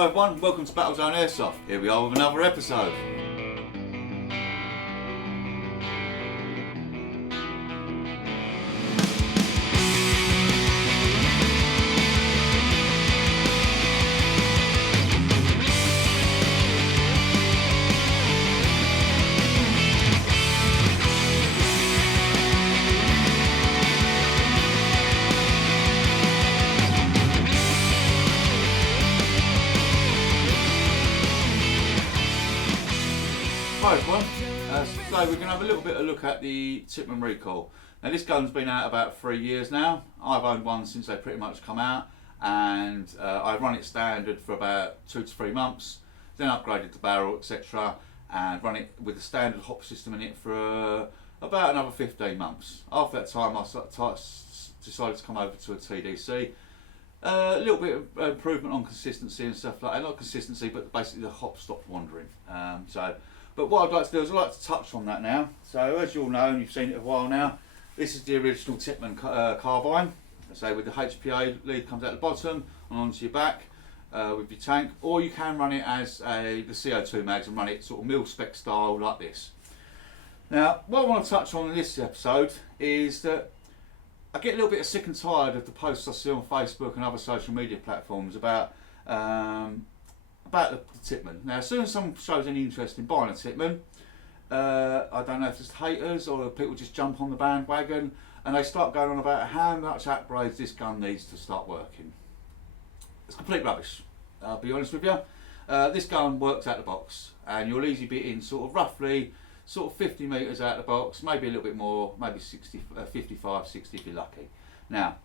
Hi everyone, welcome to Battlezone Airsoft. Here we are with another episode. Hi everyone, so we're going to have a little bit of a look at the Tippmann Recoil. Now this gun's been out about 3 years now. I've owned one since they pretty much come out, and I've run it standard for about 2 to 3 months, then upgraded the barrel, etc., and run it with the standard hop system in it for about another 15 months. After that time I decided to come over to a TDC. A little bit of improvement on consistency and stuff like that. Not consistency, but basically the hop stopped wandering. But what I'd like to do is I'd like to touch on that now. So as you all know, and you've seen it a while now, this is the original Tippmann Carbine. So with the HPA lead comes out the bottom and onto your back with your tank, or you can run it as the CO2 mags and run it sort of mil-spec style like this. Now what I want to touch on in this episode is that I get a little bit sick and tired of the posts I see on Facebook and other social media platforms about the Tippmann. Now as soon as someone shows any interest in buying a Tippmann, I don't know if it's haters or people just jump on the bandwagon and they start going on about how much upgrades this gun needs to start working. It's complete rubbish, I'll be honest with you. This gun works out the box and you'll easily be in sort of roughly 50 metres out the box, maybe a little bit more, maybe 55, 60 if you're lucky. Now,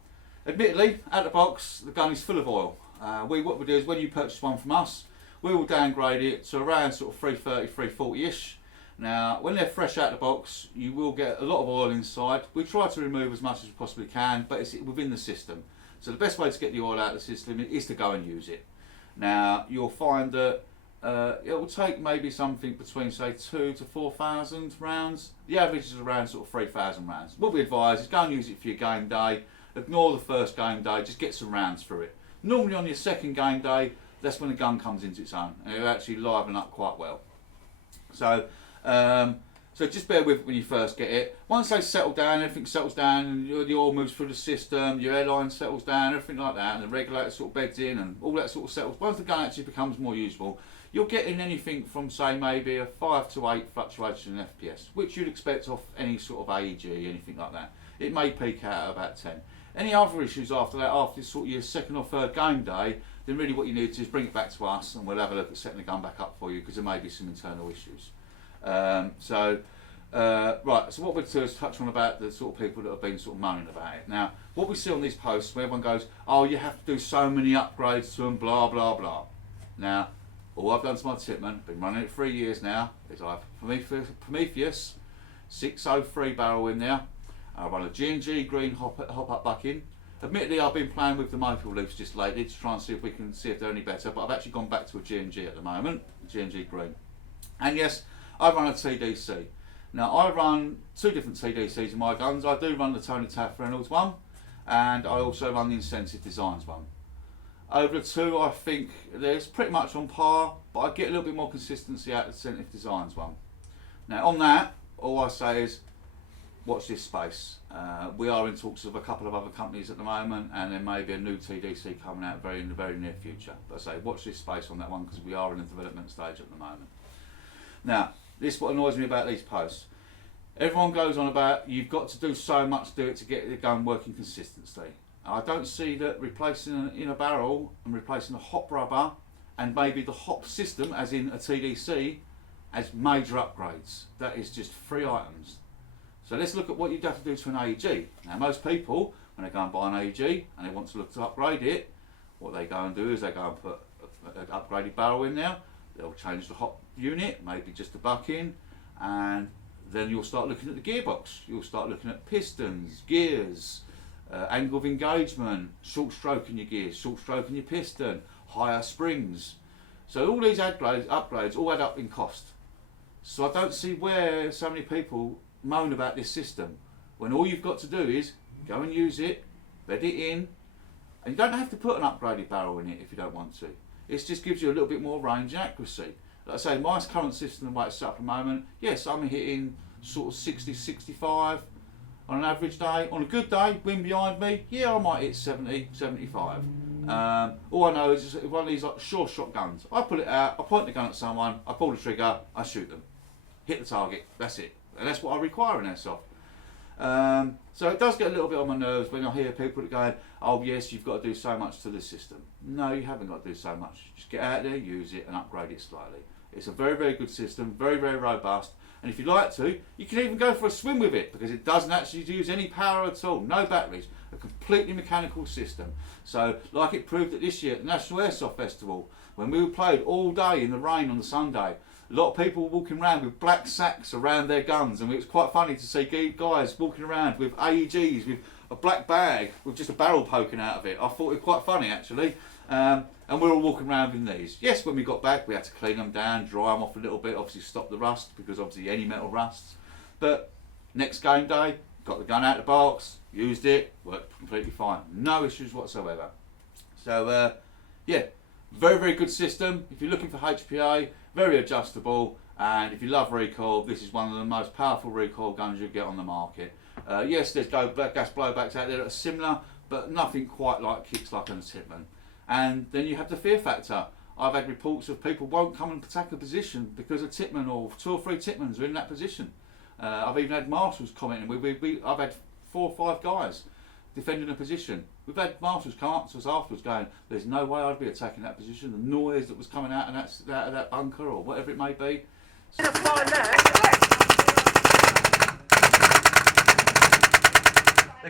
admittedly, out the box, the gun is full of oil. What we do is when you purchase one from us, we will downgrade it to around sort of 330, 340-ish. Now, when they're fresh out the box, you will get a lot of oil inside. We try to remove as much as we possibly can, but it's within the system. So the best way to get the oil out of the system is to go and use it. Now, you'll find that it will take maybe something between say 2,000 to 4,000 rounds. The average is around sort of 3,000 rounds. What we advise is go and use it for your game day. Ignore the first game day, just get some rounds through it. Normally on your second game day, that's when the gun comes into its own and it'll actually liven up quite well. So just bear with it when you first get it. Once they settle down, everything settles down and the oil moves through the system, your airline settles down, everything like that, and the regulator sort of beds in and all that sort of settles. Once the gun actually becomes more usable, you're getting anything from say maybe a 5 to 8 fluctuation in FPS, which you'd expect off any sort of AEG, anything like that. It may peak out at about 10. Any other issues after that, after sort of your second or third game day, then really what you need to do is bring it back to us and we'll have a look at setting the gun back up for you because there may be some internal issues. Right, so what we'll do is touch on about the sort of people that have been sort of moaning about it. Now, what we see on these posts where everyone goes, oh, you have to do so many upgrades to them, blah, blah, blah. Now, all I've done to my Tippmann, been running it 3 years now, is I have Prometheus 603 barrel in there. I run a G&G green hop-up bucking. Admittedly, I've been playing with the maple leaves just lately to try and see if they're any better, but I've actually gone back to a G&G at the moment, G&G green. And yes, I run a TDC. Now, I run 2 different TDCs in my guns. I do run the Tony Taff Reynolds one, and I also run the Incentive Designs one. Over the two, I think there's pretty much on par, but I get a little bit more consistency out of the Incentive Designs one. Now, on that, all I say is, watch this space. We are in talks with a couple of other companies at the moment, and there may be a new TDC coming out in the very near future. But I say watch this space on that one because we are in the development stage at the moment. Now, this is what annoys me about these posts. Everyone goes on about you've got to do so much to do it to get the gun working consistently. I don't see that replacing in a barrel and replacing the hop rubber and maybe the hop system, as in a TDC, as major upgrades. That is just 3 items. So let's look at what you'd have to do to an AEG. Now most people, when they go and buy an AEG and they want to look to upgrade it, what they go and do is they go and put an upgraded barrel in there, they'll change the hop unit, maybe just the bucking, and then you'll start looking at the gearbox. You'll start looking at pistons, gears, angle of engagement, short stroke in your gears, short stroke in your piston, higher springs. So all these upgrades all add up in cost. So I don't see where so many people moan about this system when all you've got to do is go and use it, bed it in, and you don't have to put an upgraded barrel in it if you don't want to. It just gives you a little bit more range and accuracy. Like I say, my current system, the way it's set up at the moment, yes, I'm hitting sort of 60, 65 on an average day. On a good day, wind behind me, yeah, I might hit 70, 75. All I know is one of these like sure shot guns. I pull it out, I point the gun at someone, I pull the trigger, I shoot them. Hit the target, that's it. And that's what I require in airsoft. So it does get a little bit on my nerves when I hear people that go, oh yes, you've got to do so much to this system. No, you haven't got to do so much. Just get out there, use it and upgrade it slightly. It's a very, very good system, very, very robust. And if you like to, you can even go for a swim with it because it doesn't actually use any power at all, no batteries, a completely mechanical system. So like it proved at this year at the National Airsoft Festival, when we played all day in the rain on the Sunday, a lot of people were walking around with black sacks around their guns, and it was quite funny to see guys walking around with AEGs, with a black bag with just a barrel poking out of it. I thought it was quite funny actually. And we're all walking around in these. Yes, when we got back, we had to clean them down, dry them off a little bit, obviously stop the rust, because obviously any metal rusts. But next game day, got the gun out of the box, used it, worked completely fine. No issues whatsoever. So, yeah, very, very good system. If you're looking for HPA, very adjustable, and if you love recoil, this is one of the most powerful recoil guns you'll get on the market. Yes, there's gas blowbacks out there that are similar, but nothing quite like kicks like on a Tippmann. And then you have the fear factor. I've had reports of people won't come and attack a position because a Tippmann or 2 or 3 Tippmanns are in that position. I've even had marshals commenting. I've had 4 or 5 guys defending a position. We've had marshals come up to us afterwards going, there's no way I'd be attacking that position. The noise that was coming out of that bunker or whatever it may be. They're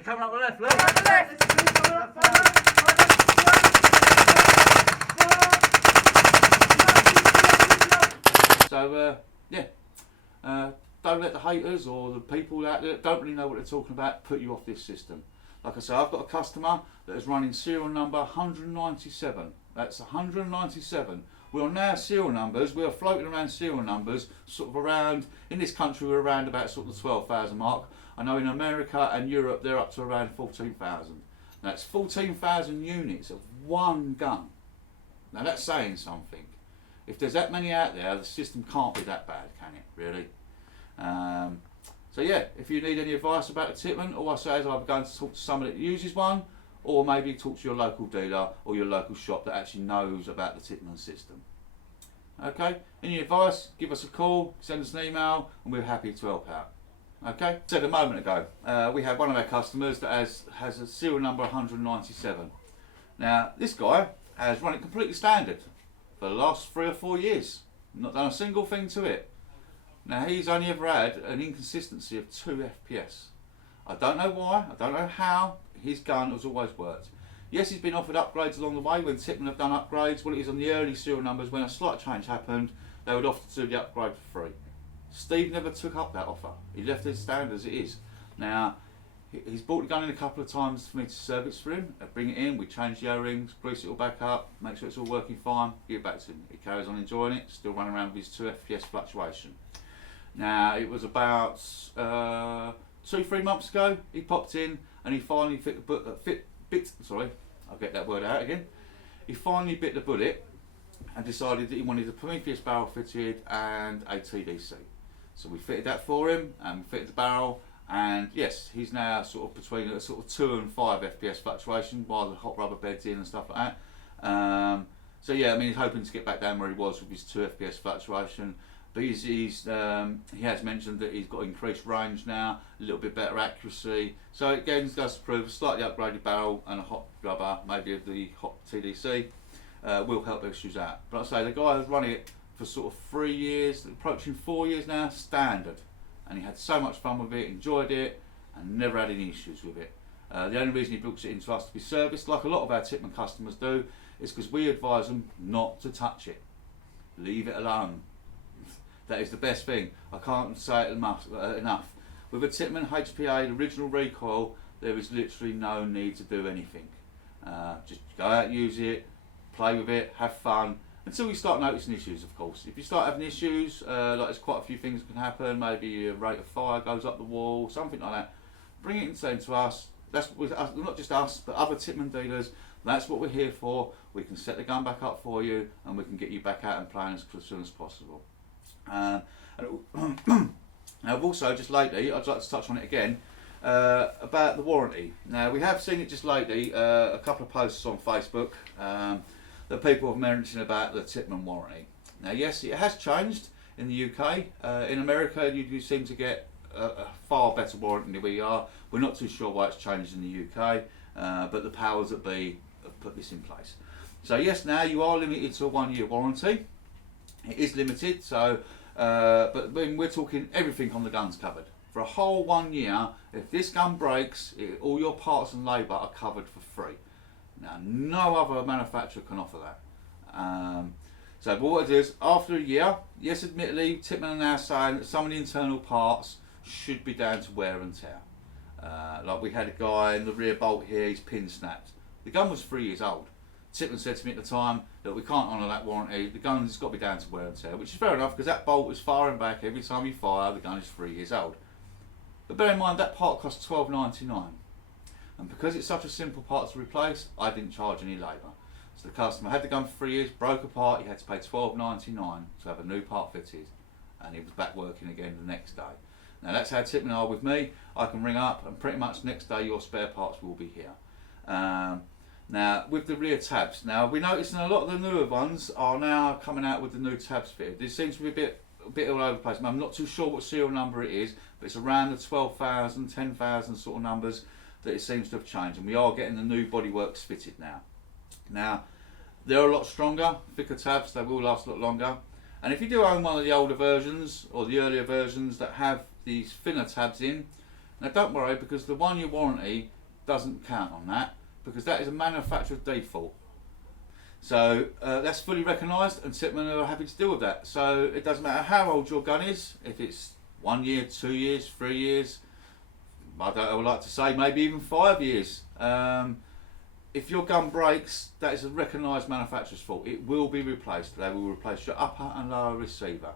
coming up the left, left. So, don't let the haters or the people out there that don't really know what they're talking about put you off this system. Like I say, I've got a customer that is running serial number 197. That's 197. We're on now serial numbers. We are floating around serial numbers, sort of around, in this country we're around about sort of the 12,000 mark. I know in America and Europe they're up to around 14,000. That's 14,000 units of one gun. Now that's saying something. If there's that many out there, the system can't be that bad, can it, really? So yeah, if you need any advice about a Tippmann, all I say is either go and talk to somebody that uses one, or maybe talk to your local dealer or your local shop that actually knows about the Tippmann system. Okay, any advice, give us a call, send us an email, and we're happy to help out. Okay, said a moment ago, we have one of our customers that has a serial number 197. Now, this guy has run it completely standard for the last 3 or 4 years, not done a single thing to it. Now he's only ever had an inconsistency of 2 FPS. I don't know why, I don't know how, his gun has always worked. Yes, he's been offered upgrades along the way when Tippmann have done upgrades. Well, it is on the early serial numbers when a slight change happened, they would offer to do the upgrade for free. Steve never took up that offer, he left it standard as it is. Now, he's brought the gun in a couple of times for me to service for him, bring it in, we change the O-rings, grease it all back up, make sure it's all working fine, give it back to him. He carries on enjoying it, still running around with his 2 FPS fluctuation. Now, it was about 2-3 months ago, he popped in and he finally I'll get that word out again. He finally bit the bullet and decided that he wanted a Prometheus barrel fitted and a TDC. So we fitted that for him and we fitted the barrel. And yes, he's now sort of between a sort of 2 and 5 FPS fluctuation while the hot rubber bed's in and stuff like that. So yeah, I mean, he's hoping to get back down where he was with his 2 FPS fluctuation. But he has mentioned that he's got increased range now, a little bit better accuracy. So again, it does prove a slightly upgraded barrel and a hot rubber, maybe of the hot TDC, will help issues out. But like I say, the guy has run it for sort of 3 years, approaching 4 years now, standard. And he had so much fun with it, enjoyed it, and never had any issues with it. The only reason he books it into us to be serviced, like a lot of our Tippmann customers do, is because we advise them not to touch it. Leave it alone. That is the best thing. I can't say it enough. With a Tippmann HPA, the original recoil, there is literally no need to do anything. Just go out, use it, play with it, have fun, until you start noticing issues, of course. If you start having issues, like there's quite a few things that can happen, maybe your rate of fire goes up the wall, something like that, bring it into us, That's with us, not just us, but other Tippmann dealers. That's what we're here for. We can set the gun back up for you, and we can get you back out and playing as soon as possible. Now, also just lately, I'd like to touch on it again about the warranty. Now, we have seen it just lately, a couple of posts on Facebook that people have mentioned about the Tippmann warranty. Now, yes, it has changed in the UK. In America, you seem to get a far better warranty than we are. We're not too sure why it's changed in the UK, but the powers that be have put this in place. So yes, now you are limited to a 1-year warranty. It is limited, so but when we're talking everything on the gun's covered. For a whole 1 year, if this gun breaks, all your parts and labour are covered for free. Now, no other manufacturer can offer that. So, but what it is, after a year, yes, admittedly, Tippmann are now saying that some of the internal parts should be down to wear and tear. Like we had a guy in the rear bolt here, his pin snapped. The gun was 3 years old. Tippmann said to me at the time that we can't honour that warranty, the gun's got to be down to wear and tear, which is fair enough because that bolt was firing back every time you fire, the gun is 3 years old. But bear in mind that part costs $12.99, and because it's such a simple part to replace, I didn't charge any labour. So the customer had the gun for 3 years, broke apart, he had to pay $12.99 to have a new part fitted, and he was back working again the next day. Now that's how Tippmann are with me. I can ring up and pretty much next day your spare parts will be here. Now with the rear tabs, now we're noticing a lot of the newer ones are now coming out with the new tabs fitted. This seems to be a bit all over the place. I'm not too sure what serial number it is, but it's around the 12,000, 10,000 sort of numbers that it seems to have changed, and we are getting the new bodyworks fitted now. Now they're a lot stronger, thicker tabs, they will last a lot longer. And if you do own one of the older versions or the earlier versions that have these thinner tabs in, now don't worry, because the 1 year warranty doesn't count on that, because that is a manufacturer's default. So that's fully recognised, and Tippmann are happy to deal with that. So it doesn't matter how old your gun is, if it's 1 year, 2 years, 3 years, I would like to say maybe even 5 years. If your gun breaks, that is a recognised manufacturer's fault. It will be replaced. They will replace your upper and lower receiver.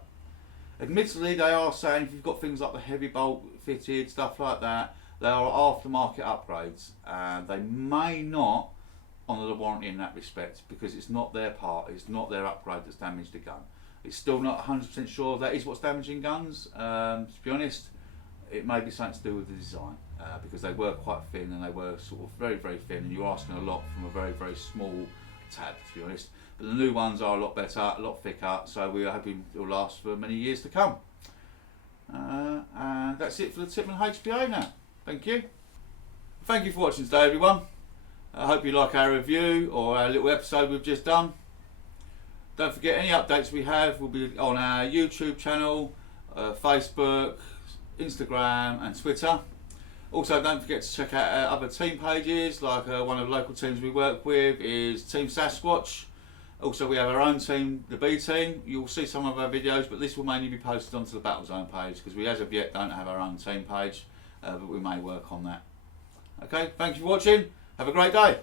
Admittedly, they are saying if you've got things like the heavy bolt fitted, stuff like that, they are aftermarket upgrades, and they may not honour the warranty in that respect because it's not their part, it's not their upgrade that's damaged the gun. It's still not 100% sure that is what's damaging guns. To be honest, it may be something to do with the design because they were quite thin, and they were sort of very, very thin, and you're asking a lot from a very, very small tab, to be honest. But the new ones are a lot better, a lot thicker, so we are hoping it will last for many years to come. And that's it for the Tippmann HPA now. Thank you. Thank you for watching today, everyone. I hope you like our review or our little episode we've just done. Don't forget, any updates we have will be on our YouTube channel, Facebook, Instagram and Twitter. Also, don't forget to check out our other team pages, like one of the local teams we work with is Team Sasquatch. Also, we have our own team, the B team. You'll see some of our videos, but this will mainly be posted onto the Battlezone page because we as of yet don't have our own team page, but we may work on that. Okay, thank you for watching. Have a great day.